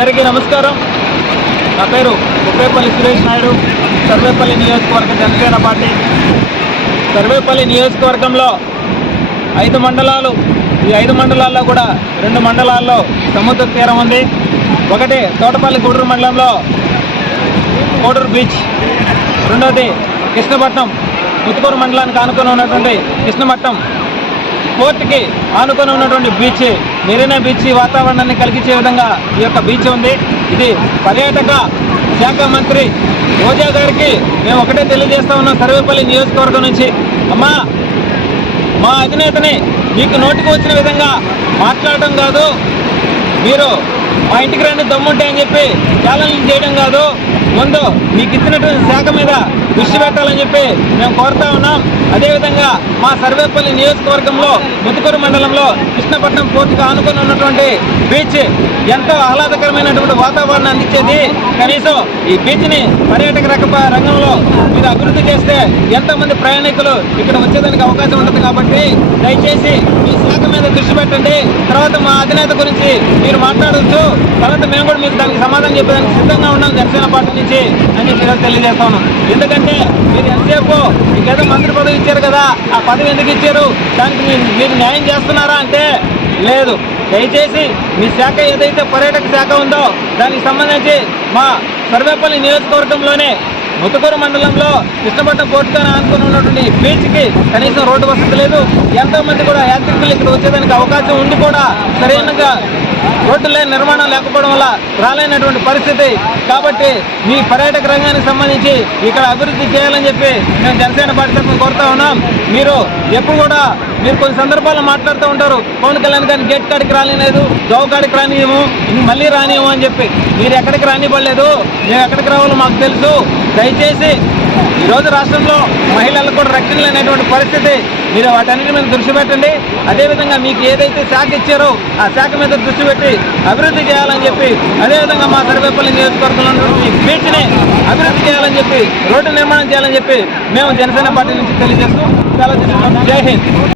అందరికీ నమస్కారం. నా పేరు కుప్పేపల్లి సురేష్ నాయుడు. సర్వేపల్లి నియోజకవర్గ జనసేన పార్టీ. సర్వేపల్లి నియోజకవర్గంలో ఐదు మండలాలు ఈ ఐదు మండలాల్లో కూడా రెండు మండలాల్లో సముద్ర తీరం ఉంది. ఒకటి తోటపల్లి గూడూరు మండలంలో కోడూరు బీచ్. రెండవది కృష్ణపట్నం. ముత్తుకూరు మండలానికి ఆనుకొని ఉన్నటువంటి కృష్ణపట్నం కోర్టుకి ఆనుకొని ఉన్నటువంటి బీచ్ మెరీనా బీచ్ వాతావరణాన్ని కలిగించే విధంగా ఈ యొక్క బీచ్ ఉంది. ఇది పర్యాటక శాఖ మంత్రి రోజా గారికి మేము ఒకటే తెలియజేస్తా ఉన్నాం. సర్వేపల్లి నియోజకవర్గం నుంచి. అమ్మా మా అధినేతని మీకు నోటికి వచ్చిన విధంగా మాట్లాడటం కాదు. మీరు మా ఇంటికి రండి దమ్ముంటే అని చెప్పి ఛాలెంజ్ చేయడం కాదు. ముందు మీకు ఇచ్చినటువంటి శాఖ మీద దృష్టి పెట్టాలని చెప్పి మేము కోరుతా ఉన్నాం. అదేవిధంగా మా సర్వేపల్లి నియోజకవర్గంలో ముతుకూరు మండలంలో కృష్ణపట్నం పోర్టుకు ఆనుకొని ఉన్నటువంటి బీచ్ ఎంతో ఆహ్లాదకరమైనటువంటి వాతావరణం అందించేది. కనీసం ఈ బీచ్ని పర్యాటక రక రంగంలో మీరు అభివృద్ధి చేస్తే ఎంతోమంది ప్రయాణికులు ఇక్కడ వచ్చేదానికి అవకాశం ఉంటుంది కాబట్టి దయచేసి మీ మీద దృష్టి పెట్టండి. తర్వాత మా అధినేత గురించి మీరు మాట్లాడవచ్చు తర్వాత మేము కూడా మీకు దానికి సమాధానం చెప్పేదానికి సిద్ధంగా ఉన్నాం జనసేన పార్టీ నుంచి అని చెప్పి ఈరోజు తెలియజేస్తా ఉన్నాం. ఎందుకంటే మీరు ఎంతసేపు మీకేదో మంత్రి పదవి ఇచ్చారు కదా ఆ పదవి ఎందుకు ఇచ్చారు? దానికి మీరు మీరు న్యాయం చేస్తున్నారా అంటే లేదు. దయచేసి మీ శాఖ ఏదైతే పర్యాటక శాఖ ఉందో దానికి సంబంధించి మా సర్వేపల్లి నియోజకవర్గంలోనే ముతుకూరు మండలంలో కృష్ణపట్నం పోర్టుతో ఆనుకుని ఉన్నటువంటి బీచ్కి కనీసం రోడ్డు వసతి లేదు. ఎంతో మంది కూడా యాత్రికులు ఇక్కడ వచ్చేదానికి అవకాశం ఉండి కూడా. సరైనగా రోడ్డు లేని నిర్మాణం లేకపోవడం వల్ల రాలేనటువంటి పరిస్థితి. కాబట్టి మీ పర్యాటక రంగానికి సంబంధించి ఇక్కడ అభివృద్ధి చేయాలని చెప్పి మేము జనసేన పార్టీ తరఫున కోరుతా ఉన్నాం. మీరు ఎప్పుడు కూడా మీరు కొన్ని సందర్భాల్లో మాట్లాడుతూ ఉంటారు. పవన్ కళ్యాణ్ గారిని గేట్ కాడికి రాలేదు జాబ్ కాడికి రానియము మళ్ళీ రానియము అని చెప్పి. మీరు ఎక్కడికి రానివ్వలేదు. మేము ఎక్కడికి రావాలో మాకు తెలుసు. దయచేసి ఈరోజు రాష్ట్రంలో మహిళలకు కూడా రక్షణ లేనటువంటి పరిస్థితి. మీరు వాటన్నిటి మీద దృష్టి పెట్టండి. అదేవిధంగా మీకు ఏదైతే శాఖ ఇచ్చారో ఆ శాఖ మీద దృష్టి పెట్టి అభివృద్ధి చేయాలని చెప్పి అదేవిధంగా మా సర్వేపల్లి నియోజకవర్గంలో ఉన్నటువంటి బీచ్ని అభివృద్ధి చేయాలని చెప్పి రోడ్డు నిర్మాణం చేయాలని చెప్పి మేము జనసేన పార్టీ నుంచి తెలియజేస్తూ చాలా జై హింద్.